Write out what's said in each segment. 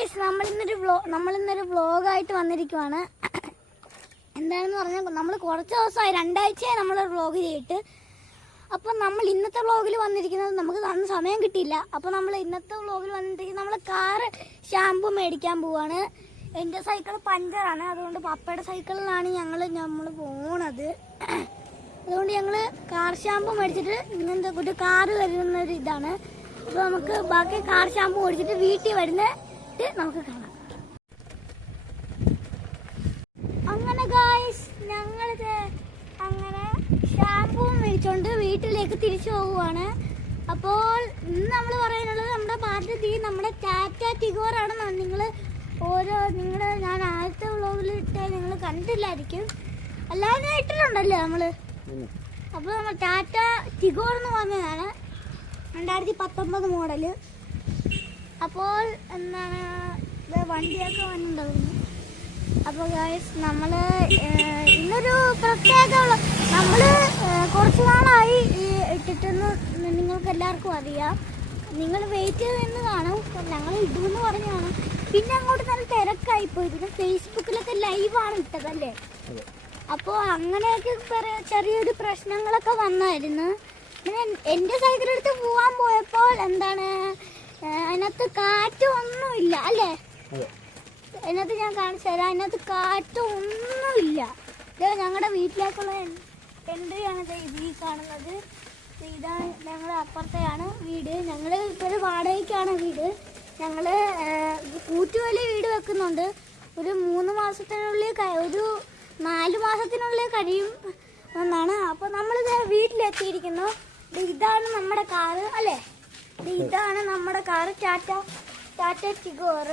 Guys, നമ്മളിന്നൊരു വ്ളോഗായിട്ട് വന്നിരിക്കുവാണ്. എന്താണെന്ന് പറഞ്ഞാൽ നമ്മൾ കുറച്ച് ദിവസമായി, 2 ആഴ്ചയായി നമ്മളൊരു വ്ളോഗ് ചെയ്തിട്ട്. അപ്പം നമ്മൾ ഇന്നത്തെ വ്ളോഗിൽ വന്നിരിക്കുന്നത്, നമുക്ക് അന്ന് സമയം കിട്ടിയില്ല. അപ്പോൾ നമ്മൾ ഇന്നത്തെ വ്ളോഗിൽ വന്നിരിക്കുന്നത്, നമ്മൾ കാറ് ഷാമ്പു മേടിക്കാൻ പോവാണ്. എൻ്റെ സൈക്കിൾ പഞ്ചറാണ്, അതുകൊണ്ട് പപ്പയുടെ സൈക്കിളിലാണ് നമ്മൾ പോണത്. അതുകൊണ്ട് ഞങ്ങൾ കാർ ഷാമ്പു മേടിച്ചിട്ട് ഇങ്ങനത്തെ ഒരു കാറ് വരുന്നൊരു ഇതാണ്. അപ്പോൾ നമുക്ക് ബാക്കി കാർ ഷാമ്പു മേടിച്ചിട്ട് വീട്ടിൽ വരുന്നിട്ട് നമുക്ക് കാണാം. അങ്ങനെ ഗായ്സ്, ഞങ്ങളിത് അങ്ങനെ ഷാമ്പൂ മേടിച്ചോണ്ട് വീട്ടിലേക്ക് തിരിച്ചു പോകുവാണ്. അപ്പോൾ ഇന്ന് നമ്മൾ പറയാനുള്ളത്, നമ്മുടെ ഭാരതി നമ്മുടെ ടാറ്റ ടിഗോറാണ്. ഞാൻ ആദ്യത്തെ വ്ളോഗിലിട്ട് നിങ്ങൾ കണ്ടില്ലായിരിക്കും, അല്ലാതെ ഇട്ടിട്ടുണ്ടല്ലേ നമ്മള്. അപ്പോൾ നമ്മൾ ടാറ്റ ടിഗോർ എന്ന് പറഞ്ഞതാണ്, 2019 മോഡല്. അപ്പോൾ എന്താണ് വണ്ടിയൊക്കെ വന്നിട്ടുണ്ടായിരുന്നു. അപ്പോൾ ഗായ്സ്, നമ്മൾ ഇന്നൊരു പ്രത്യേക, നമ്മൾ കുറച്ച് നാളായി ഇട്ടിട്ടെന്ന് നിങ്ങൾക്ക് എല്ലാവർക്കും അറിയാം. നിങ്ങൾ വെയിറ്റ് ചെയ്തെന്ന് കാണും, ഞങ്ങൾ ഇടുമെന്ന് പറഞ്ഞാണ്. പിന്നെ അങ്ങോട്ട് നല്ല തിരക്കായിപ്പോയി. പിന്നെ ഫേസ്ബുക്കിലൊക്കെ ലൈവാണ് ഇട്ടതല്ലേ. അപ്പോൾ അങ്ങനെയൊക്കെ ചെറിയൊരു പ്രശ്നങ്ങളൊക്കെ വന്നായിരുന്നു. പിന്നെ എൻ്റെ സൈക്കിളെടുത്ത് പോകാൻ പോയപ്പോൾ എന്താണ്, അതിനകത്ത് കാറ്റൊന്നുമില്ല അല്ലേ. അതിനകത്ത് ഞാൻ കാണിച്ചു തരാം, അതിനകത്ത് കാറ്റൊന്നുമില്ല. ഇത് ഞങ്ങളുടെ വീട്ടിലേക്കുള്ള എൻട്രിയാണ് ഈ കാണുന്നത്. ഇതാണ് ഞങ്ങളുടെ അപ്പുറത്തെയാണ് വീട്. ഞങ്ങൾ ഇപ്പോൾ വാടകയ്ക്കാണ് വീട്. ഞങ്ങൾ കൂറ്റുവലി വീട് വെക്കുന്നുണ്ട്. ഒരു 3 മാസത്തിനുള്ളിൽ, ഒരു 4 മാസത്തിനുള്ളിൽ കഴിയും എന്നാണ്. അപ്പോൾ നമ്മളിത് വീട്ടിലെത്തിയിരിക്കുന്നു. ഇതാണ് നമ്മുടെ കാറ് അല്ലേ. ഇതാണ് നമ്മുടെ കാറ്, ടാറ്റ ടിഗോർ.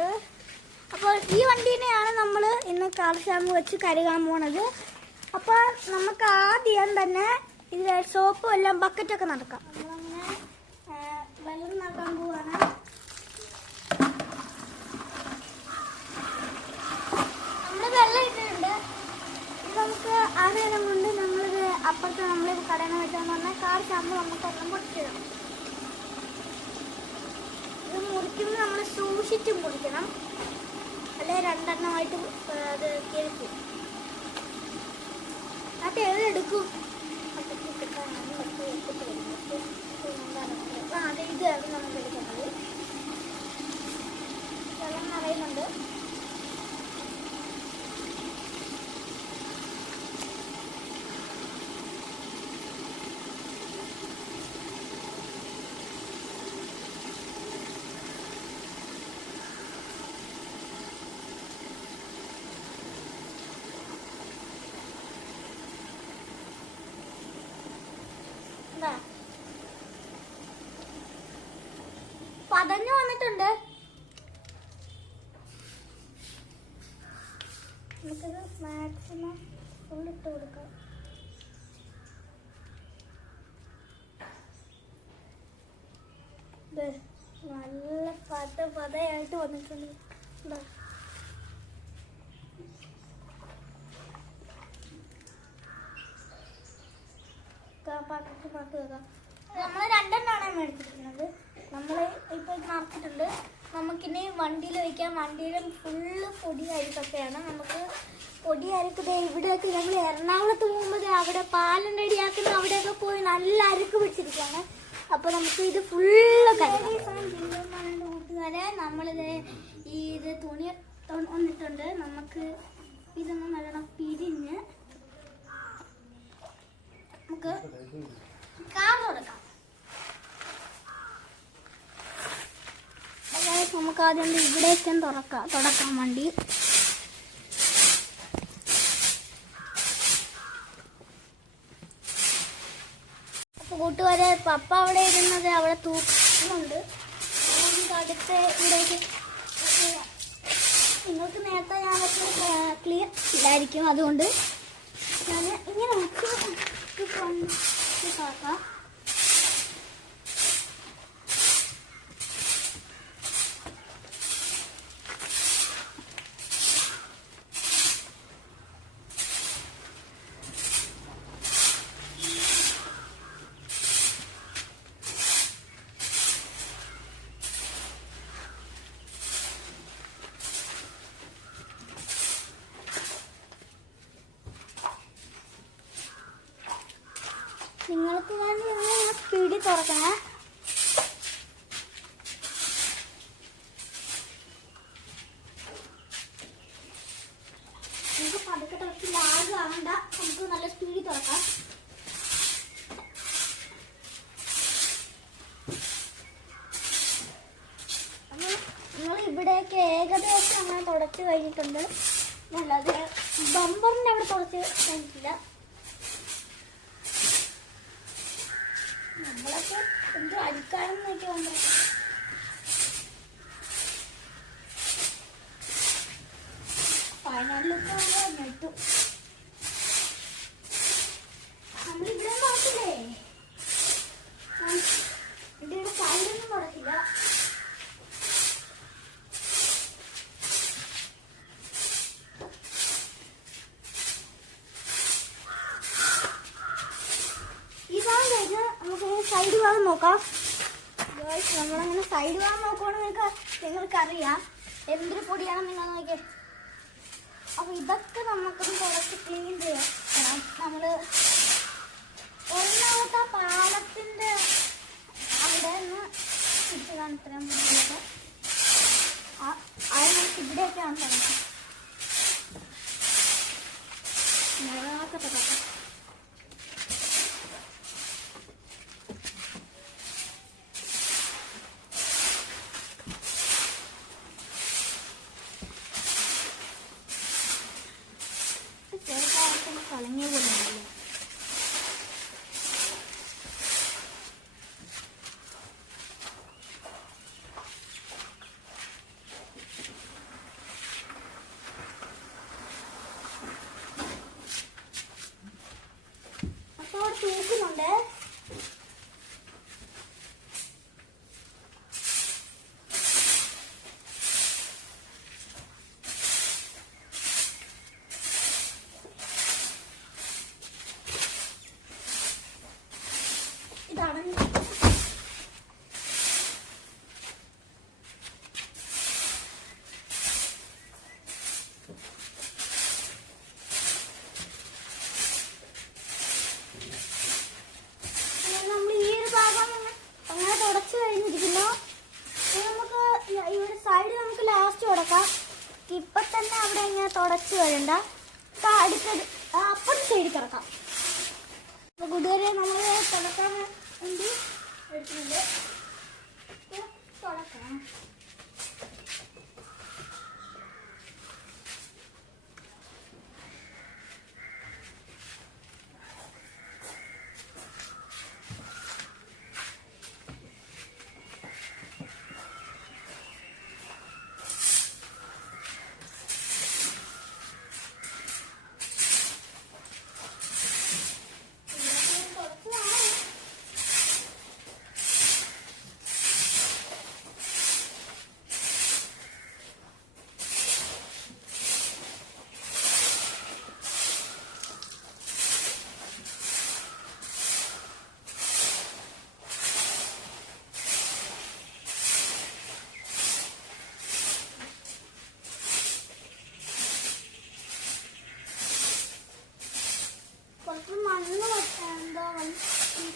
അപ്പോൾ ഈ വണ്ടീനെയാണ് നമ്മൾ ഇന്ന് കാർ ഷാമ്പു വെച്ച് കഴുകാൻ പോണത്. അപ്പോൾ നമുക്ക് ആദ്യം തന്നെ ഇത് സോപ്പും എല്ലാം ബക്കറ്റൊക്കെ നടക്കാം. നമ്മളങ്ങനെ വെള്ളം നടക്കാൻ പോവാണ്. നമ്മൾ വെള്ളം ഇട്ടിട്ടുണ്ട്. ഇത് നമുക്ക് ആ നേരം കൊണ്ട് നമ്മളിത് അപ്പുറത്ത് നമ്മൾ കടയിൽ വെച്ചാന്ന് പറഞ്ഞാൽ കാർ ഷാമ്പു നമുക്കെല്ലാം പൊട്ടിച്ചിടണം. ഇത് മുറിക്കുമ്പോൾ നമ്മൾ സൂക്ഷിച്ച് മുറിക്കണം, അല്ലെ 2 എണ്ണമായിട്ട് അത് കേൾക്കും. അത് എടുക്കും. ഇത് നമുക്ക് എടുക്കുന്നത് വെള്ളം നിറയുന്നുണ്ട്. പതഞ്ഞു വന്നിട്ടുണ്ട്. നമുക്കത് മാക്സിമം ഫുള്ളിട്ട് കൊടുക്കാം. നല്ല പതയായിട്ട് വന്നിട്ടുണ്ട്. നമ്മൾ 2 എണ്ണമാണ് മേടിച്ചിരിക്കുന്നത്. നമ്മൾ ഇപ്പോൾ നടത്തിയിട്ടുണ്ട്. നമുക്കിനി വണ്ടിയിൽ വയ്ക്കാം. വണ്ടിയിലും ഫുള്ള് പൊടി അരിക്കൊക്കെയാണ്. നമുക്ക് പൊടി അരിക്കത് ഇവിടെയൊക്കെ ഞങ്ങൾ എറണാകുളത്ത് പോകുമ്പോൾ അവിടെ പാലം റെഡിയാക്കുന്ന അവിടെയൊക്കെ പോയി നല്ല അരുക്ക് പിടിച്ചിരിക്കുകയാണ്. അപ്പോൾ നമുക്ക് ഇത് ഫുള്ള് കൂട്ടുകാരെ, നമ്മളിത് ഇത് തുണി വന്നിട്ടുണ്ട്. നമുക്ക് ഇതൊന്ന് നല്ലോണം പിരിഞ്ഞ് നമുക്ക് കാർ തുടക്കാം. നമുക്ക് ആദ്യം ഇവിടേക്കും തുടക്കാം വണ്ടി. അപ്പോൾ കൂട്ടുകാരെ, പപ്പ അവിടെ ഇരുന്നത് അവിടെ തൂക്കുന്നുണ്ട്. അടുത്ത് ഇവിടേക്ക് നിങ്ങൾക്ക് നേരത്തെ ഞാൻ ക്ലിയർ ഇല്ലായിരിക്കും, അതുകൊണ്ട് ഞാൻ ഇങ്ങനെ നോക്കാം. നമുക്ക് വേണ്ടി സ്പീഡിൽ തുറക്കണേ. നമുക്ക് പതുക്കെ തുറച്ച് ലാഗ് ആവണ്ട, നമുക്ക് നല്ല സ്പീഡിൽ തുറക്കാം. നമ്മൾ ഇവിടെയൊക്കെ ഏകദേശം അങ്ങനെ തുടച്ച് കഴിഞ്ഞിട്ടുണ്ട്. നല്ലത് ബമ്പറിൻ്റെ അവിടെ തുടച്ച് കഴിഞ്ഞിട്ടില്ല. നമ്മളൊക്കെ എന്തോ അടിക്കാനെന്നൊക്കെ വന്നു. ഫൈനലിലൊക്കെ നെട്ടു. നമ്മളിവിടെ നോക്കില്ലേ, ഇവിടെ സൈഡൊന്നും തുടക്കില്ല. നമുക്ക് സൈഡ് ഭാഗം നോക്കാം. നമ്മളങ്ങനെ സൈഡ് ഭാഗം നോക്കുവാണെങ്കിൽ നിങ്ങൾക്കറിയാം എന്തൊരു പൊടിയാണ് നിങ്ങൾ നോക്കിയത്. അപ്പൊ ഇതൊക്കെ നമുക്കൊന്ന് കുറച്ച് ക്ലീൻ ചെയ്യണം. നമ്മള് ഒന്നാമത്തെ പാലത്തിന്റെ അവിടെ നിന്ന് തിരിച്ചു കാണിത്തരാൻ പറ്റുന്നത് അത് നമുക്ക് ഇവിടെയൊക്കെയാണ് തുടങ്ങുന്നത്. നിറമാക്കത്തെ കഥ ചെറുതായിട്ടൊന്ന് കളങ്ങിയ പോലെ ഉണ്ടല്ലോ. അപ്പോൾ അവിടെ തൂക്കുന്നുണ്ട്. ഇതാണ് നമ്മൾ ഈ ഒരു ഭാഗം അങ്ങനെ തുടച്ചു കഴിഞ്ഞിരിക്കുന്നു. നമുക്ക് ഇവിടെ സൈഡ് നമുക്ക് ലാസ്റ്റ് തുടക്കാം. ഇപ്പൊ തന്നെ അവിടെ ഇങ്ങനെ തുടച്ചു വരണ്ട, അടുത്തത് അപ്പുറത്തെ സൈഡിൽ കിടക്കാം. അപ്പൊ കൂട്ടുകാരെ നമ്മൾ തുടക്കാൻ വേണ്ടി എടുക്കുന്നുണ്ട്. തുടക്കാം. മണ്ണ്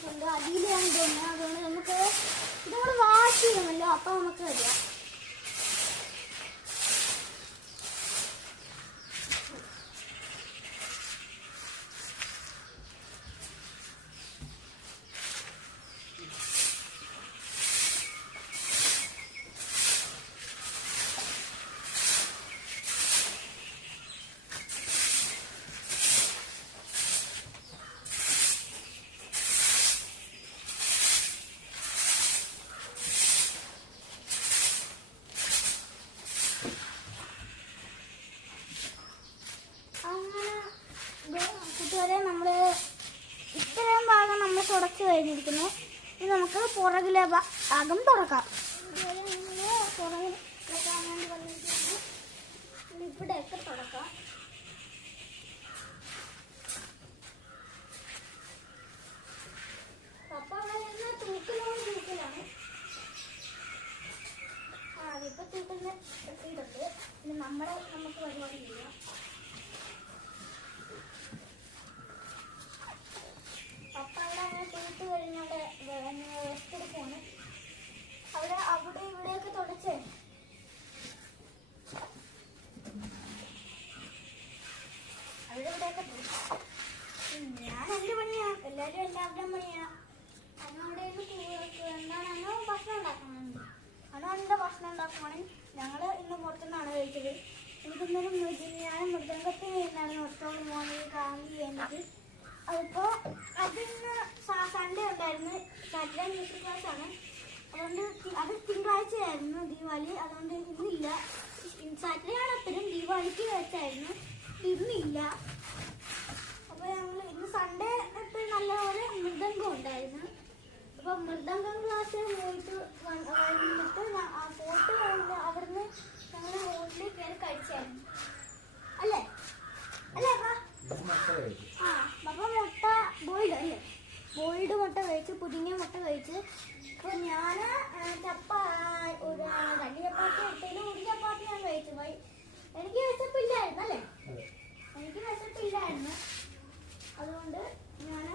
എന്താ അടിയിലാണ് തോന്നുന്നത്. അതുകൊണ്ട് നമുക്ക് ഇതുകൂടെ വാഷ് ചെയ്യണമല്ലോ, അപ്പൊ നമുക്ക് വരിക. കൂട്ടുകാരെ നമ്മള് ഇത്രയും ഭാഗം നമ്മൾ തുടച്ചു കഴിഞ്ഞിരിക്കുന്നു. ഇനി നമുക്ക് പുറകിലെ ഭാഗം തുറക്കാം. പുറകിൽ തുറക്കാൻ വേണ്ടി വന്നിരിക്കുന്നു. ഇവിടെയൊക്കെ തുടക്കാം. പപ്പ തൂക്കിലാണ്. ഇപ്പൊ തൂക്കിന് എത്തിയിട്ടുണ്ട്. ഇനി നമുക്ക് പരിപാടി ചെയ്യാം. പപ്പ അവിടെ അങ്ങനെ തൂത്ത് കഴിച്ചത്. എനിക്കെന്തായാലും ഞാൻ മൃദംഗത്തിന് വേണ്ടിയാണ് ഒത്തോളം പോകുന്നത് കാണാൻ വേണ്ടത്. അതിപ്പോൾ അതിന്ന് സൺഡേ ഉണ്ടായിരുന്നു, സാറ്റർഡേ മ്യൂസിക് ക്ലാസ് ആണ്. അതുകൊണ്ട് അത് തിങ്കളാഴ്ചയായിരുന്നു ദീപാവലി, അതുകൊണ്ട് ഇന്നില്ല. സാറ്റർഡേ ആണ് എപ്പോഴും ദീപാവലിക്ക് വെച്ചായിരുന്നു, ഇന്നില്ല. അപ്പോൾ ഞങ്ങൾ ഇന്ന് സൺഡേ എപ്പോഴും നല്ലപോലെ മൃദംഗം ഉണ്ടായിരുന്നു. അപ്പോൾ മൃദംഗം ക്ലാസ് പോയിട്ട് കഴിഞ്ഞിട്ട് ആ പോട്ട് കഴിഞ്ഞ് അവിടുന്ന് ഞങ്ങൾ റോഡിൽ കയറി കഴിച്ചായിരുന്നു. അല്ലേ അല്ലേ അപ്പാ? ആ അപ്പം മുട്ട ബോയിൽഡ് അല്ലേ, ബോയിൽഡ് മുട്ട കഴിച്ച്, പുതിങ്ങിയ മുട്ട കഴിച്ച്. അപ്പോൾ ഞാൻ ഒരു 2 ചപ്പാത്തി എടുത്തതിലും 1 ചപ്പാത്തി ഞാൻ കഴിച്ചു. എനിക്ക് വിശപ്പില്ലായിരുന്നു അല്ലേ, എനിക്ക് വിശപ്പില്ലായിരുന്നു. അതുകൊണ്ട് ഞാൻ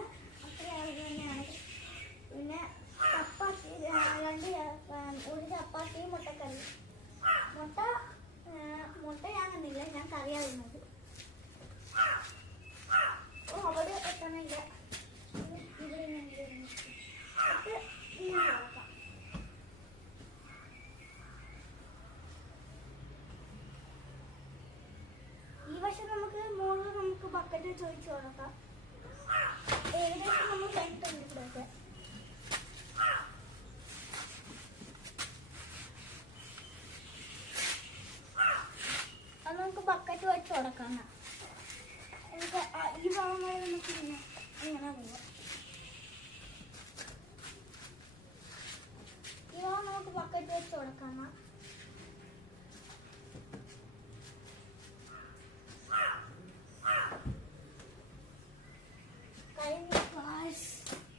അത്രയാണ് തന്നെയാണ്. പിന്നെ ചപ്പാത്തി 1 ചപ്പാത്തിയും മുട്ടക്കറി. മുട്ട ഞാൻ തന്നില്ല, ഞാൻ കറിയാണ് തിന്നത്. ഓ അവിടെ എത്തണില്ല, ഇവിടെ ഈ വശം നമുക്ക് ബക്കറ്റ് ചോദിച്ചു കൊടുക്കാം. ഏകദേശം നമ്മൾ കഴിഞ്ഞിട്ടുണ്ട് ഇവിടെയൊക്കെ. അത് നമുക്ക് ബക്കറ്റ് വെച്ച് കൊടുക്കാം. നമുക്ക് ഈ ഭാഗം വരെ നമുക്ക് ഇങ്ങനെ പോവാം. ഈ ഭാഗം നമുക്ക് ബക്കറ്റ് വെച്ച് കൊടുക്കാം.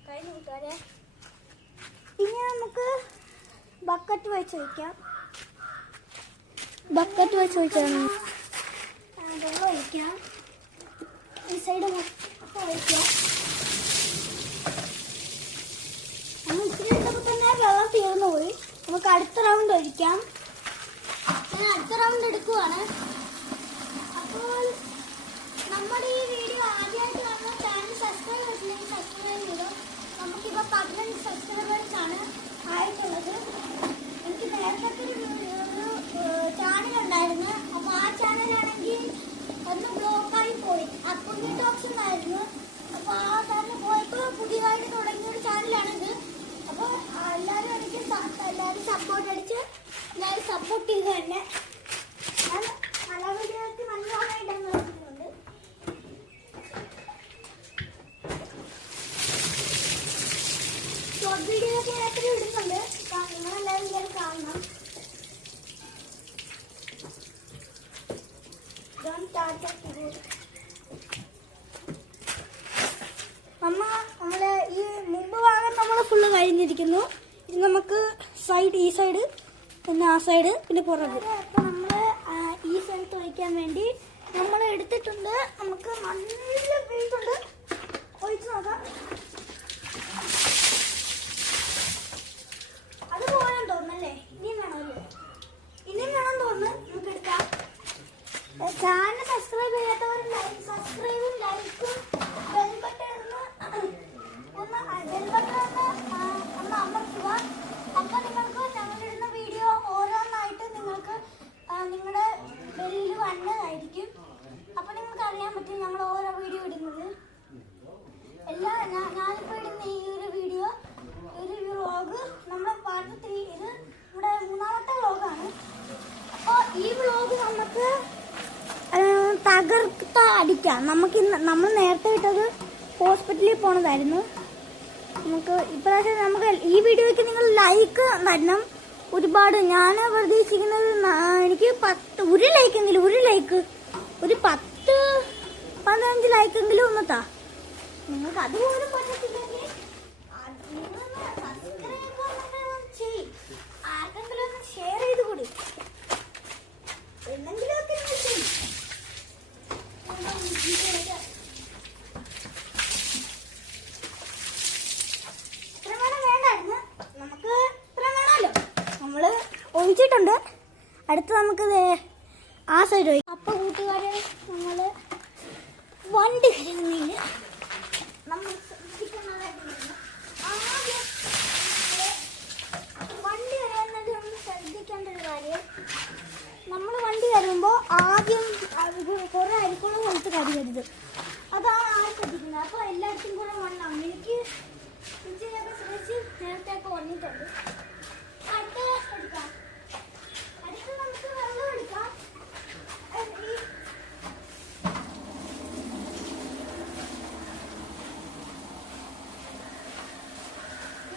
കഴിഞ്ഞ കൂട്ടുകാരെ, ഇനി നമുക്ക് ബക്കറ്റ് വെച്ച് വയ്ക്കാം. ബക്കറ്റ് വെച്ച് വയ്ക്കാം, വെള്ളം ഒഴിക്കാം. ഈ സൈഡ് മൊത്തം ഒഴിക്കാം. നമ്മൾ ഇത്തിരി എടുത്തപ്പോൾ തന്നെ വെള്ളം തീർന്നു പോയി. നമുക്ക് അടുത്ത റൗണ്ട് ഒഴിക്കാം. ഞാൻ അടുത്ത റൗണ്ട് എടുക്കുവാണ്. അപ്പോൾ നമ്മുടെ ഈ വീഡിയോ ആദ്യമായിട്ട് കാണുന്ന ചാനൽ സബ്സ്ക്രൈബ് ചെയ്തില്ലെങ്കിൽ സബ്സ്ക്രൈബ് ചെയ്തു. നമുക്കിപ്പോൾ 15 സബ്സ്ക്രൈബേഴ്സാണ് ആയിട്ടുള്ളത്. എനിക്ക് നേരത്തെ ഒരു ചാനലുണ്ടായിരുന്നു. അപ്പോൾ ആ ചാനലാണെങ്കിൽ ഒന്ന് ബ്ലോക്കായി പോയി. അക്കൗണ്ട് ഓപ്ഷൻ ആയിരുന്നു. അപ്പോൾ ആ ചാനൽ പോയപ്പോൾ പുതിയതായിട്ട് തുടങ്ങിയൊരു ചാനലാണിത്. അപ്പോൾ എല്ലാവരും എനിക്ക് എല്ലാവരും സപ്പോർട്ട് അടിച്ച് എല്ലാവരും സപ്പോർട്ട് ചെയ്ത് തന്നെ ഞാൻ നല്ല വീഡിയോയ്ക്ക് നല്ലോണം ഇടാൻ നോക്കുന്നുണ്ട്. ഷോർട്ട് വീഡിയോയൊക്കെ എത്ര ഇടുന്നുണ്ട്, നിങ്ങളെല്ലാവരും ഇങ്ങനെ കാണണം. നമ്മള് ഈ മുമ്പ് ഭാഗം നമ്മൾ ഫുള്ള് കഴിഞ്ഞിരിക്കുന്നു. ഇത് നമുക്ക് സൈഡ്, ഈ സൈഡ്, പിന്നെ ആ സൈഡ്, പിന്നെ പുറകെ. അപ്പോൾ നമ്മൾ ഈ സ്ഥലത്ത് ഒഴിക്കാൻ വേണ്ടി നമ്മൾ എടുത്തിട്ടുണ്ട്. നമുക്ക് നല്ല വെയിറ്റുണ്ട്, ഒഴിച്ച് നോക്കാം. അത് പോകാൻ തോന്നുന്നല്ലേ, ഇനിയും വേണമല്ലേ, ഇനിയും വേണം തോന്നുന്നു. നമുക്ക് എടുക്കാം. ചാനൽ സബ്സ്ക്രൈബ് ചെയ്യാത്തവർ സബ്സ്ക്രൈബും ലൈക്കും ബെൽ ബട്ടൺ ഒന്ന് അമർത്തുക. അപ്പോൾ നിങ്ങൾക്ക് ഞങ്ങളിടുന്ന വീഡിയോ ഓരോന്നായിട്ട് നിങ്ങൾക്ക് നിങ്ങളുടെ ബെല്ലിൽ വന്നതായിരിക്കും. അപ്പോൾ നിങ്ങൾക്ക് അറിയാൻ പറ്റും ഞങ്ങൾ ഓരോ വീഡിയോ ഇടുന്നത്. ഞാനിപ്പോൾ ഇടുന്ന ഈ ഒരു വീഡിയോ, ഒരു വ്ളോഗ് നമ്മുടെ പാർട്ട് 3, ഇത് നമ്മുടെ 3ാമത്തെ വ്ളോഗാണ്. അപ്പോൾ ഈ വ്ളോഗ് നമുക്ക് തകർത്ത അടിക്കാം. നമ്മൾ നേരത്തെ ഇട്ടത് ഹോസ്പിറ്റലിൽ പോണതായിരുന്നു. നമുക്ക് ഇപ്രാവശ്യം നമുക്ക് ഈ വീഡിയോയ്ക്ക് നിങ്ങൾ ലൈക്ക് തരണം ഒരുപാട്. ഞാൻ പ്രതീക്ഷിക്കുന്നത് എനിക്ക് 1 ലൈക്കെങ്കിലും, ഒരു 10-15 ലൈക്കെങ്കിലും ഒന്ന് താ. നിങ്ങൾക്ക് അതുപോലും പറ്റത്തില്ലെങ്കിൽ ആർക്കെങ്കിലും ഒന്ന് ഷെയർ ചെയ്ത് കൂടി, എന്തെങ്കിലുമൊക്കെ ചെയ്യും. ഇത്ര വേണ്ടായിരുന്നു, നമുക്ക് ഇത്ര വേണമല്ലോ. നമ്മള് ഒഴിച്ചിട്ടുണ്ട്. അടുത്ത് നമുക്ക് ആ സൈഡ് ഒഴിക്കും. അപ്പൊ കൂട്ടുകാരെ, നമ്മള് വണ്ടി കയറുന്നില്ല, നമ്മൾ ശ്രദ്ധിക്കുന്നതായിട്ട് ആദ്യം വണ്ടി കയറുന്നത് നമ്മൾ ശ്രദ്ധിക്കേണ്ട ഒരു കാര്യം. നമ്മൾ വണ്ടി കഴുകുമ്പോൾ ആദ്യം കുറെ അരിക്കുളം കൊടുത്ത് കഴുകരുത്. അതാണ് ആരും ശ്രദ്ധിക്കുന്നത്. അപ്പോൾ എല്ലായിടത്തും കൂടെ മണ്ണാണ്. എനിക്ക് ഇഞ്ചിയൊക്കെ ശ്രദ്ധിച്ച് നേരത്തെ ഒക്കെ വന്നിട്ടുണ്ട്. അടുത്ത് എടുക്കാം. അടുത്ത് നമുക്ക് വെള്ളം എടുക്കാം.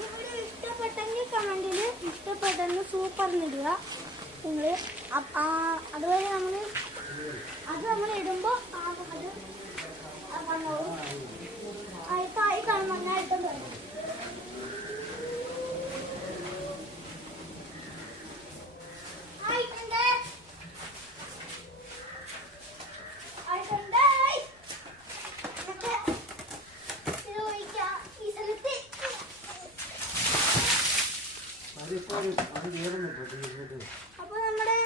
ഇവിടെ ഇഷ്ടപ്പെട്ടെങ്കിൽ കമന്റിൽ ഇഷ്ടപ്പെട്ടെന്ന് സൂപ്പറിനിടുക നിങ്ങൾ. അതുപോലെ നമ്മൾ ഇടുമ്പോൾ കായ് കാണും നന്നായിട്ടും വരും. അപ്പൊ നമ്മുടെ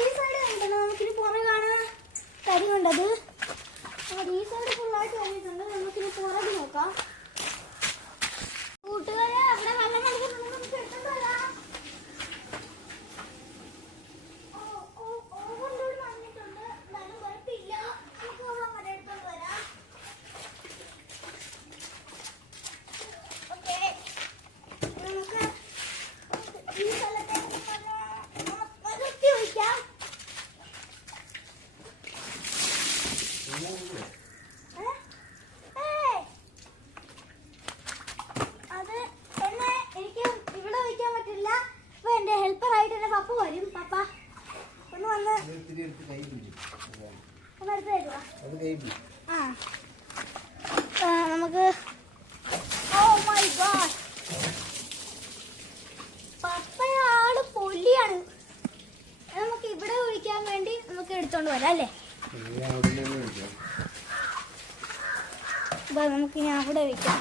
ഈ സൈഡ് കണ്ടോ, നമുക്കിനി പുറകെ കാണുന്ന കരി കൊണ്ടത് നമ്മുടെ ഈ സൈഡ് ഫുള്ളായിട്ട് കഴിഞ്ഞിട്ടുണ്ട്. നമുക്കിനി പുറകെ നോക്കാം. കൂട്ടുകാരെ അവിടെ വെള്ളം നൽകുന്നത് നമുക്ക് എടുത്തോണ്ട് വരാം. ഓവറിലൂടെ വന്നിട്ടുണ്ട്, എന്നാലും കുഴപ്പമില്ല. നമുക്ക് അങ്ങനെ എടുത്തോണ്ട് വരാം. ഓക്കെ, നമുക്ക് ഈ സ്ഥലത്തേക്ക് നിർത്തി വയ്ക്കാം. അത് എന്നെ എനിക്ക് ഇവിടെ വയ്ക്കാൻ പറ്റില്ല. അപ്പൊ എന്റെ ഹെൽപ്പറായിട്ട് എന്റെ പപ്പ വരും. പപ്പ ഒന്ന് വന്ന് ഒന്നെടുത്ത് തരുക. നമുക്ക് മൈ ഗോഡ്, പപ്പയാള് പൊല്ലിയാണ്. നമുക്ക് ഇവിടെ ഒഴിക്കാൻ വേണ്ടി നമുക്ക് എടുത്തോണ്ട് വരാം അല്ലേ? നമുക്ക് ഞാൻ അവിടെ ഒഴിക്കാം.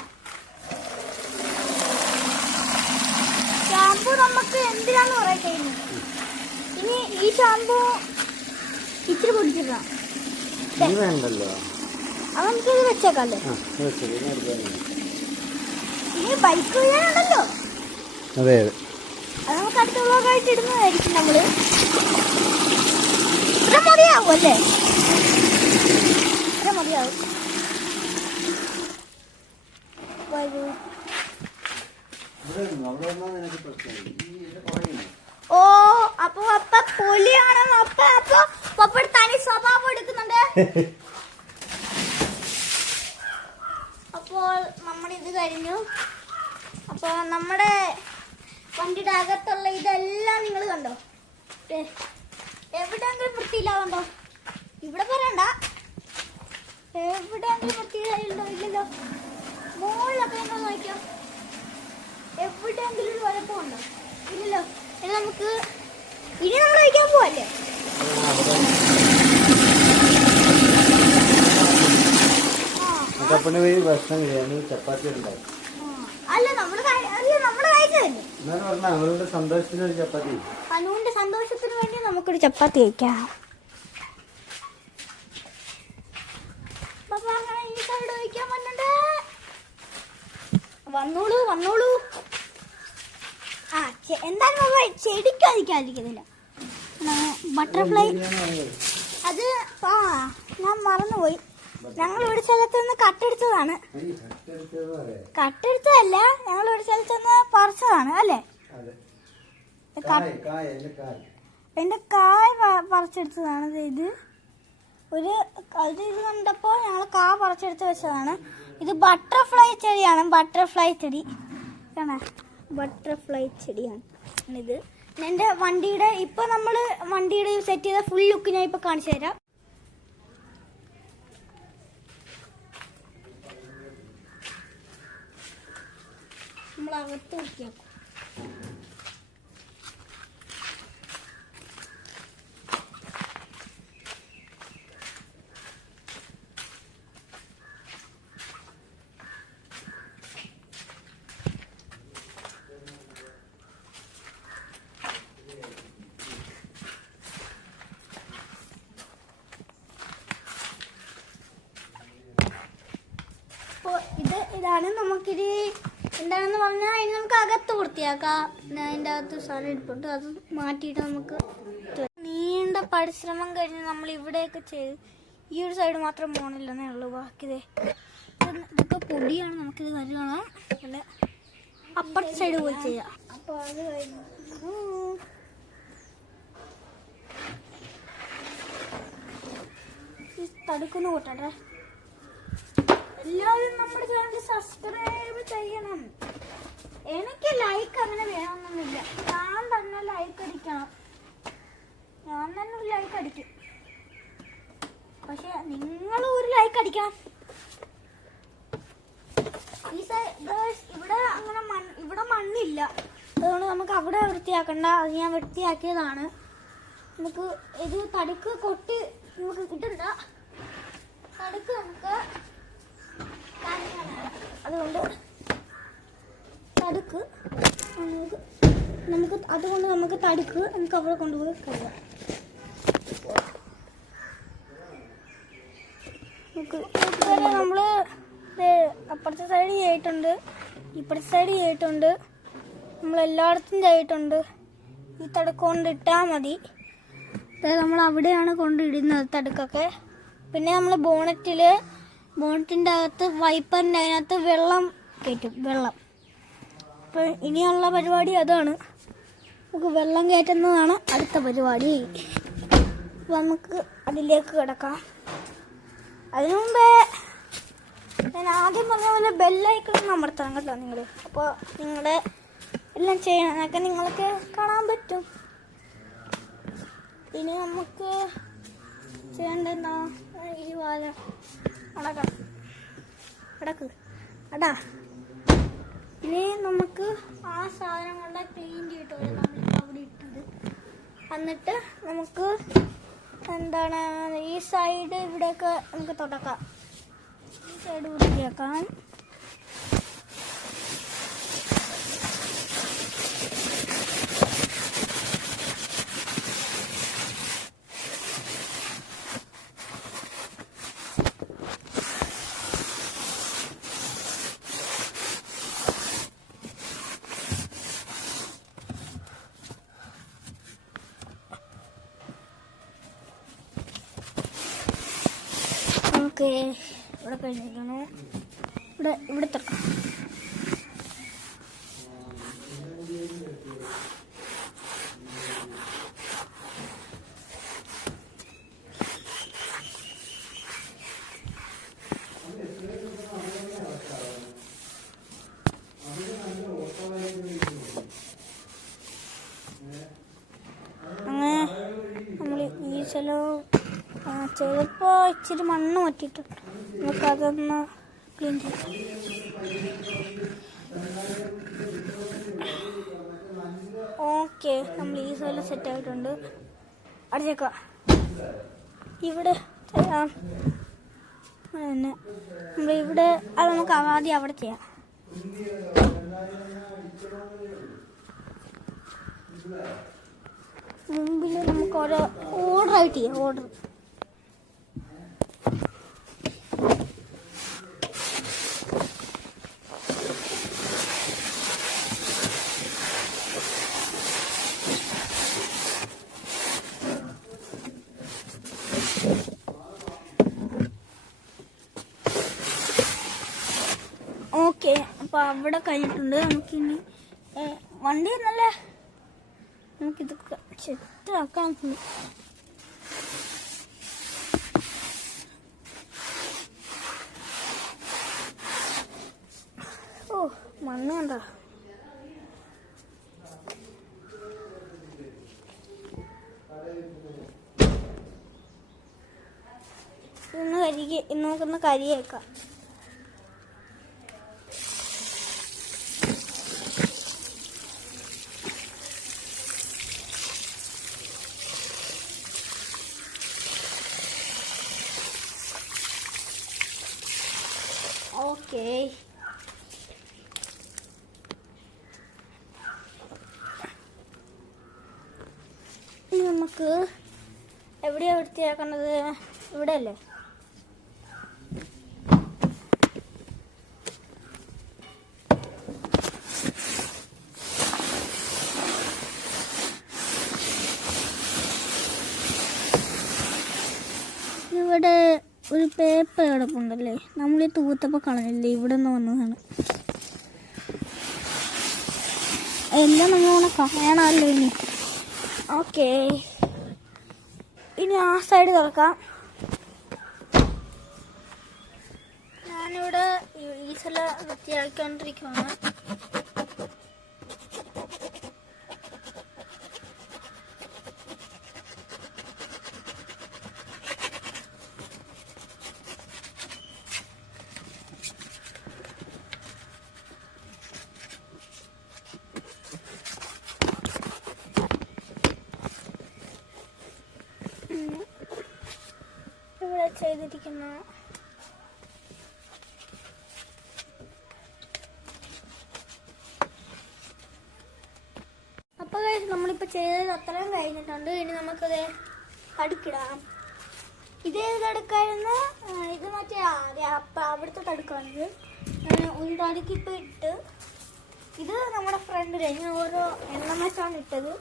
ഷാമ്പു നമുക്ക് എന്തിനാന്ന് പറയട്ടെ. ഇനി ഈ ഷാമ്പു ഇച്ചിരി പൊടിച്ചിടാം. അത് നമുക്കിത് വെച്ചേക്കല്ലേ. ഇനി ബൈക്ക് വീഴാനുണ്ടല്ലോ. അതെ, അത് നമുക്ക് അടുത്ത വ്ളോഗായിട്ട് ഇടുന്നതായിരിക്കും. നമ്മള് ഇത്ര മതിയാവും അല്ലേ? ഇത്ര മതിയാവും. ഓ, അപ്പൊ പപ്പ പൊലിയാണ്. പപ്പ തനി സ്വഭാവം എടുക്കുന്നുണ്ട്. അപ്പോൾ നമ്മളിത് കഴിഞ്ഞു. അപ്പൊ നമ്മുടെ വണ്ടിയുടെ അകത്തുള്ള ഇതെല്ലാം നിങ്ങൾ കണ്ടോ? എവിടെയെങ്കിലും വൃത്തിയില്ലാതുണ്ടോ? ഇവിടെ പറയണ്ട. എവിടെയെങ്കിലും വൃത്തിയിലുണ്ടോ? ഇല്ലല്ലോ. മുകളിലൊക്കെ നിങ്ങൾ നോക്കിയോ, എവിടെയെങ്കിലും ഒരു കുഴപ്പമുണ്ടോ? ഇല്ലല്ലോ. ഇനി നമ്മൾ കഴിക്കാൻ പോവല്ലേ? ചപ്പാത്തി അല്ല, നമ്മള് കഴിച്ചതല്ലേ. അനുവിന്റെ സന്തോഷത്തിന് ഒരു ചപ്പാത്തി. അനുവിന്റെ സന്തോഷത്തിന് വേണ്ടി നമുക്കൊരു ചപ്പാത്തി കഴിക്കാം. ഈ സൈഡ് കഴിക്കാൻ വന്നിട്ട് വന്നോളൂ. എന്തായാലും ചെടിക്കാതിരിക്കാതിരിക്കുന്നില്ല. ബട്ടർഫ്ലൈ അത് ഞാൻ മറന്നുപോയി. ഞങ്ങൾ ഒരു സ്ഥലത്ത് നിന്ന് കട്ടെടുത്തതാണ്. കട്ടെടുത്തതല്ല, ഞങ്ങൾ ഒരു സ്ഥലത്ത് നിന്ന് പറിച്ചതാണ് അല്ലേ? എന്റെ കായ് പറിച്ചെടുത്തതാണ്. ഇത് കണ്ടപ്പോ ഞങ്ങൾ കാ പറിച്ചെടുത്ത് വെച്ചതാണ്. ഇത് ബട്ടർഫ്ലൈ ചെടിയാണ്. ബട്ടർഫ്ലൈ ചെടിയാണ് ഇത്. എന്റെ വണ്ടിയുടെ ഇപ്പൊ നമ്മള് വണ്ടിയുടെ സെറ്റ് ചെയ്ത ഫുൾ ലുക്ക് ഞാൻ ഇപ്പൊ കാണിച്ചു തരാം. നമ്മളകത്ത് വൃത്തിയാക്കും. ഇതാണ് നമുക്കിത് എന്താണെന്ന് പറഞ്ഞാൽ ഇനി നമുക്ക് അകത്ത് വൃത്തിയാക്കാം. അതിൻ്റെ അകത്ത് സാധനം ഇരിപ്പുണ്ട്, അത് മാറ്റിയിട്ട് നമുക്ക് നീണ്ട പരിശ്രമം കഴിഞ്ഞ് നമ്മൾ ഇവിടെയൊക്കെ ചെയ്ത് ഈ ഒരു സൈഡ് മാത്രം പോകണില്ലെന്നേ ഉള്ളൂ. ബാക്കിതേ ഇതൊക്കെ പൊടിയാണ്, നമുക്കിത് കരുതണം. പിന്നെ അപ്പുറത്തെ സൈഡ് പോയി ചെയ്യാം. അപ്പോൾ അത് കഴിഞ്ഞു തടുക്കുന്നു കൂട്ടട്ടെ. എല്ലാവരും നമ്മുടെ ചാനൽ സബ്സ്ക്രൈബ് ചെയ്യണം. എനിക്ക് ലൈക്ക് അങ്ങനെ വേണമെന്നൊന്നുമില്ല, ഞാൻ തന്നെ ലൈക്ക് അടിക്കണം. ഞാൻ തന്നെ ഒരു ലൈക്ക് അടിക്കും, പക്ഷെ നിങ്ങൾ ഒരു ലൈക്ക് അടിക്കണം. ഇവിടെ അങ്ങനെ ഇവിടെ മണ്ണില്ല, അതുകൊണ്ട് നമുക്ക് അവിടെ വൃത്തിയാക്കണ്ട. അത് ഞാൻ വൃത്തിയാക്കിയതാണ്. നമുക്ക് ഇത് തടുക്ക് കൊട്ട് നമുക്ക് കിട്ടണ്ട. തടുക്ക് നമുക്ക് അതുകൊണ്ട് തടുക്ക് നമുക്ക് തടുക്ക് നമുക്ക് അവിടെ കൊണ്ടുപോയി കഴിയാം. ഇതുവരെ നമ്മൾ അപ്പുറത്തെ സൈഡ് ചെയ്തിട്ടുണ്ട്, ഇപ്പുറത്തെ സൈഡ് ചെയ്തിട്ടുണ്ട്, നമ്മളെല്ലായിടത്തും ചെയ്തിട്ടുണ്ട്. ഈ തടുക്ക് കൊണ്ടിട്ടാൽ മതി. നമ്മൾ അവിടെയാണ് കൊണ്ടിടുന്നത് തടുക്കൊക്കെ. പിന്നെ നമ്മൾ ബോണറ്റിൻ്റെ അകത്ത് വൈപ്പറിൻ്റെ അതിനകത്ത് വെള്ളം കയറ്റും, വെള്ളം. അപ്പം ഇനിയുള്ള പരിപാടി അതാണ്, നമുക്ക് വെള്ളം കയറ്റുന്നതാണ് അടുത്ത പരിപാടി. അപ്പം നമുക്ക് അതിലേക്ക് കിടക്കാം. അതിനു മുമ്പേ ഞാൻ ആദ്യം പറഞ്ഞ പോലെ ബെല്ലൈക്കൺ അമർത്തണം കേട്ടോ നിങ്ങൾ. അപ്പോൾ നിങ്ങളുടെ എല്ലാം ചെയ്യണതൊക്കെ നിങ്ങൾക്ക് കാണാൻ പറ്റും. ഇനി നമുക്ക് ചെയ്യേണ്ടെന്നാ ഈ വാല അടക്ക് അടാ. ഇനി നമുക്ക് ആ സാധനം കൊണ്ട് ക്ലീൻ ചെയ്തിട്ട് വരാം, നമ്മൾ അവിടെ ഇട്ടത്. എന്നിട്ട് നമുക്ക് എന്താണ് ഈ സൈഡ് ഇവിടെയൊക്കെ നമുക്ക് തുടക്കാം. ഈ സൈഡ് വൃത്തിയാക്കാം. ഓക്കെ, ഇവിടെ കഴിഞ്ഞിരിക്കുന്നു. ഇവിടെ തുറക്കാം. അങ്ങനെ നമ്മൾ ഈ സ്ഥലം ചിലപ്പോൾ ഇച്ചിരി മണ്ണ് പറ്റിയിട്ടുണ്ട്, നമുക്കതൊന്ന് ക്ലീൻ ചെയ്യാം. ഓക്കെ, നമ്മൾ ഈ സ്ഥലം സെറ്റായിട്ടുണ്ട്. അടിച്ചേക്കാം. ഇവിടെ ചെയ്യാം. പിന്നെ നമ്മളിവിടെ അത് നമുക്ക് ആദ്യം അവിടെ ചെയ്യാം. മുമ്പിൽ നമുക്ക് ഓരോ ഓർഡറായിട്ട് ചെയ്യാം. Order okay. അപ്പോൾ അവിടെ കഴിഞ്ഞിട്ടുണ്ട്. നമുക്കിനി വണ്ടി നല്ല നമുക്കിതൊക്കെ സെറ്റാക്കാൻ. ഓ, മണ്ണ് കണ്ടോ. നമുക്കൊന്ന് കരിയേക്കാം. ഓക്കെ, ഇനി നമുക്ക് എവിടെയാണ് വൃത്തിയാക്കേണ്ടത്? ഇവിടെ അല്ലേ? ഇവിടെ ഒരു പേപ്പർ കിടപ്പുണ്ടല്ലേ, നമ്മൾ ഈ തൂത്തപ്പോൾ കളഞ്ഞില്ലേ, ഇവിടെ നിന്ന് വന്നതാണ്. എല്ലാം നമ്മളോട് കാണാമല്ലോ ഇനി. ഓക്കെ, ഇനി ആ സൈഡ് തുറക്കാം. ഞാനിവിടെ ഈ സ്ഥലം വൃത്തിയാക്കിക്കൊണ്ടിരിക്കുകയാണ്. ഇവിടെ ചെയ്തിരിക്കുന്ന അപ്പോൾ നമ്മളിപ്പോൾ ചെയ്തത് അത്രയും കഴിഞ്ഞിട്ടുണ്ട്. ഇനി നമുക്കത് തടുക്കിടാം. ഇതേ തടുക്കായിരുന്നു, ഇത് മറ്റേ അവിടുത്തെ തടുക്കാണിത്. ഒരു തടുക്കിപ്പോൾ ഇട്ട്, ഇത് നമ്മുടെ ഫ്രണ്ടിൽ ഞാൻ ഓരോ എണ്ണം വെച്ചാണ് ഇട്ടത്.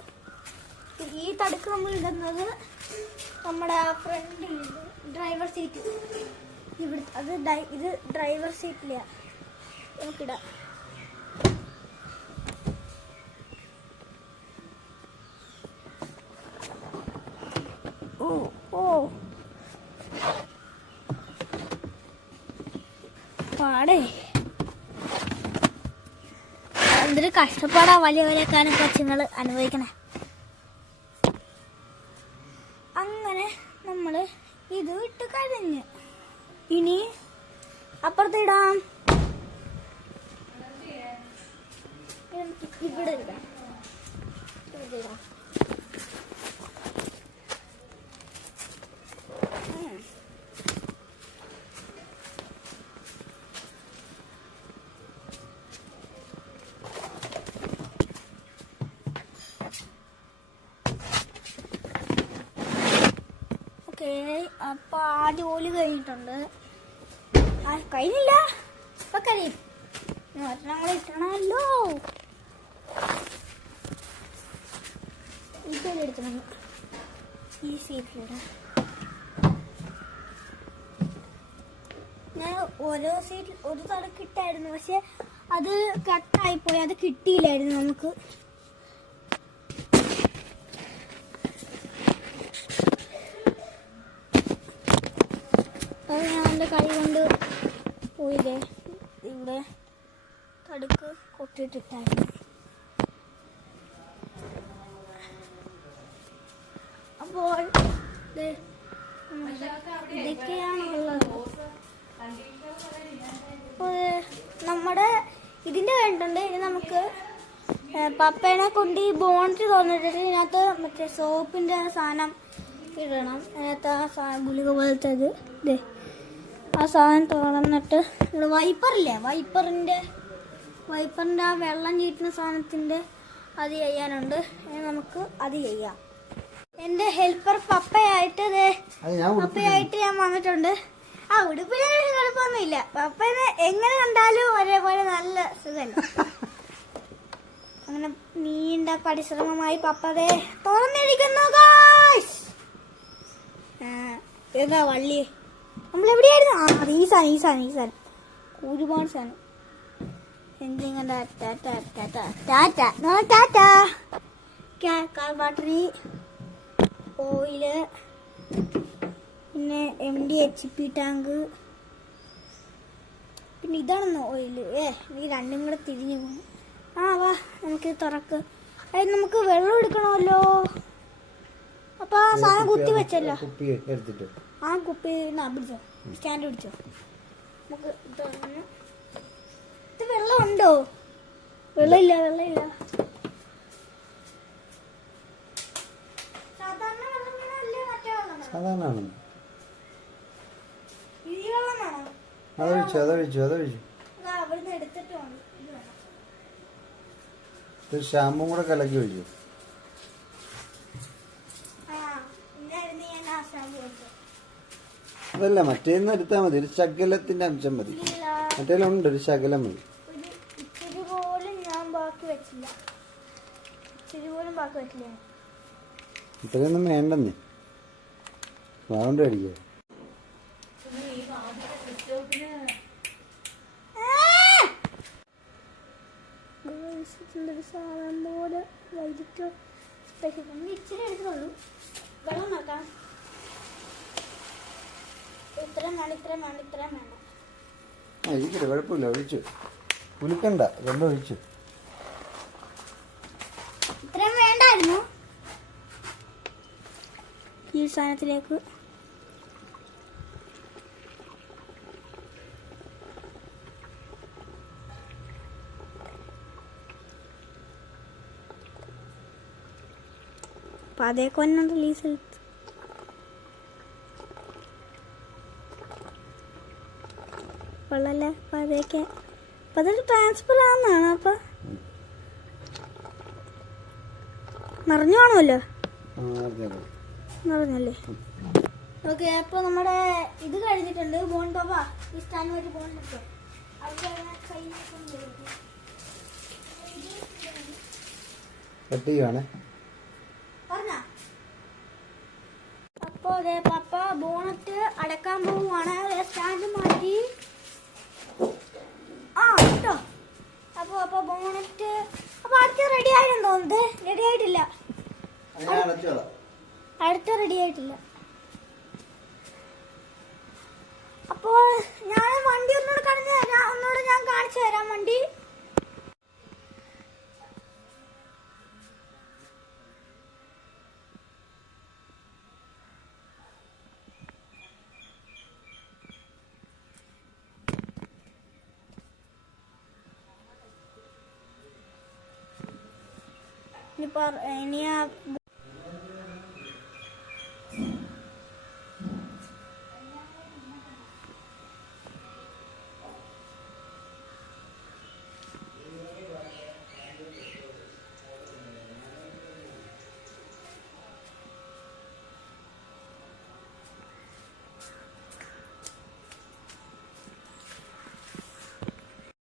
ഈ തടുക്ക് നമ്മൾ ഇടുന്നത് നമ്മുടെ ഫ്രണ്ടിൽ ഡ്രൈവർ സീറ്റ് ഇവിടെ, ഇത് ഡ്രൈവർ സീറ്റില്ല, നമുക്കിടാം. ഓ ഓ പാടേ, എന്തൊരു കഷ്ടപ്പാടാ വലിയ വലിയക്കാനും കൊച്ചുങ്ങൾ അനുഭവിക്കണേ. അങ്ങനെ നമ്മൾ ഇത് ഇട്ട് കഴിഞ്ഞ് ഇനി അപ്പുറത്തിടാം. ഇവിടെ ഇടാം, ഇവിടെ ഇടാം. അപ്പൊ ആ ജോലി കഴിഞ്ഞിട്ടുണ്ട്. കഴിഞ്ഞില്ല, ഇപ്പൊ കഴിയും. നമ്മൾ ഇട്ടണല്ലോ, എടുത്തണം ഈ സീറ്റിലൂടെ. ഞാൻ ഓരോ സീറ്റിൽ ഒരു തടക്കിട്ടായിരുന്നു, പക്ഷെ അത് കട്ടായിപ്പോയി, അത് കിട്ടിയില്ലായിരുന്നു നമുക്ക്. അത് ഞാൻ എൻ്റെ കൈ കൊണ്ട് പോയില്ലേ, ഇവിടെ തടുക്ക് കൊട്ടിട്ടിട്ടായിരുന്നു. അപ്പോൾ ഇതൊക്കെയാണുള്ളത്. അപ്പോൾ നമ്മുടെ ഇതിൻ്റെ വേണ്ടിട്ടുണ്ട്. ഇനി നമുക്ക് പപ്പേനെ കൊണ്ട് ഈ ബോണ്ട് തോന്നിട്ടിട്ട് ഇതിനകത്ത് മറ്റേ സോപ്പിൻ്റെ സാധനം ഇടണം. അതിനകത്ത് ആ സാധനം ഗുളിക പോലത്തെ ഇത് ആ സാധനം തുറന്നിട്ട് ഇവിടെ വൈപ്പറില്ലേ, വൈപ്പറിൻ്റെ ആ വെള്ളം ചീറ്റുന്ന സാധനത്തിൻ്റെ അത് ചെയ്യാനുണ്ട്. നമുക്ക് അത് ചെയ്യാം. എൻ്റെ ഹെൽപ്പർ പപ്പയായിട്ട് ഞാൻ വന്നിട്ടുണ്ട്. ആ ഉടുപ്പിന് കുഴപ്പമൊന്നുമില്ല, പപ്പനെ എങ്ങനെ കണ്ടാലും ഒരേപോലെ നല്ല സുഖമല്ല. അങ്ങനെ നീണ്ട പരിശ്രമമായി പപ്പതെ തുറന്നിരിക്കുന്നു. ഏതാ വള്ളി, നമ്മളെവിടെയായിരുന്നു? അത് ഈ സാധനം ഒരുപാട് സാധനം. എന്തിങ്ങനെ കാർ ബാറ്ററി, ഓയില്, പിന്നെ MD-HP ടാങ്ക്, പിന്നെ ഇതാണെന്നോ ഓയില്. നീ രണ്ടും കൂടെ തിരിഞ്ഞു പോകും. വാ നമുക്ക് തുറക്ക്. നമുക്ക് വെള്ളം എടുക്കണമല്ലോ. അപ്പൊ ആ സാധനം കുത്തി വെച്ചല്ലോ, ആ കുപ്പി പിടിച്ചോ, സ്റ്റാൻഡ് പിടിച്ചോ. നമുക്ക് ഇത് വെള്ളം ഉണ്ടോ? വെള്ളമില്ല. സാധാരണ വെള്ളം വേണമല്ലേ, മറ്റേ വെള്ളം സാധാരണ ഈ വെള്ളം വേണോ? അതൊഴിച്ചു അവിടുന്ന് എടുത്തിട്ട് വേണം. ഷാമ്പും കൂടെ കലക്കി ഒഴിച്ചു. അതല്ല, മറ്റേന്ന് എടുത്താൽ മതി. ഒരു ശകലത്തിന്റെ അംശം മതി. മറ്റേലുണ്ട് ഒരു ശകലം മതി. ഇച്ചിരി പോലും ഞാൻ ബാക്കി വെച്ചില്ല. ഇത്രയൊന്നും വേണ്ടെന്ന് അതുകൊണ്ട് അടിക്കുക. ഒരു സാധനം പോലെ വൈകിട്ട് സ്പെഷ്യൽ ഇച്ചിരി എടുത്തുള്ളൂ. വെള്ളം നോക്കാം. ഇത്രയും വേണ്ട. ഇരിക്കട്ടെ, കുഴപ്പമില്ല, ഒഴിച്ചു കുലുക്കണ്ട, വെള്ളം ഒഴിച്ചു. ഇത്രയും വേണ്ടായിരുന്നു. ഈ സാധനത്തിലേക്ക് അപ്പം അതേക്ക് തന്നെ റിലീസ് ചെയ്ത് കൊള്ളല്ലേ. അപ്പം അതേക്ക് അപ്പം അതൊരു ട്രാൻസ്ഫർ ആവുന്നതാണ്. അപ്പം നിറഞ്ഞു കാണുമല്ലോ. നിറഞ്ഞല്ലേ. ഓക്കെ, അപ്പോൾ നമ്മുടെ ഇത് കഴിഞ്ഞിട്ടുണ്ട്. ബോൺ പാപ്പ ഈ സ്റ്റാൻഡ് വഴി ബോണിട്ട് കട്ട് ചെയ്യുവാണേ. പറഞ്ഞ അപ്പോൾ അതെ പപ്പ ബോണറ്റ് അടക്കാൻ പോവുകയാണ്. സ്റ്റാൻഡ് മാറ്റി കേട്ടോ. അപ്പോൾ ബോണറ്റ് അപ്പോൾ അടുത്ത റെഡി ആയിട്ടുണ്ടോ? തോന്നുന്നത് റെഡി ആയിട്ടില്ല. അടുത്ത റെഡി ആയിട്ടില്ല. അപ്പോൾ ഞാൻ വണ്ടി ഒന്നുകൂടെ ഞാൻ കാണിച്ചു തരാം വണ്ടി. ഇനി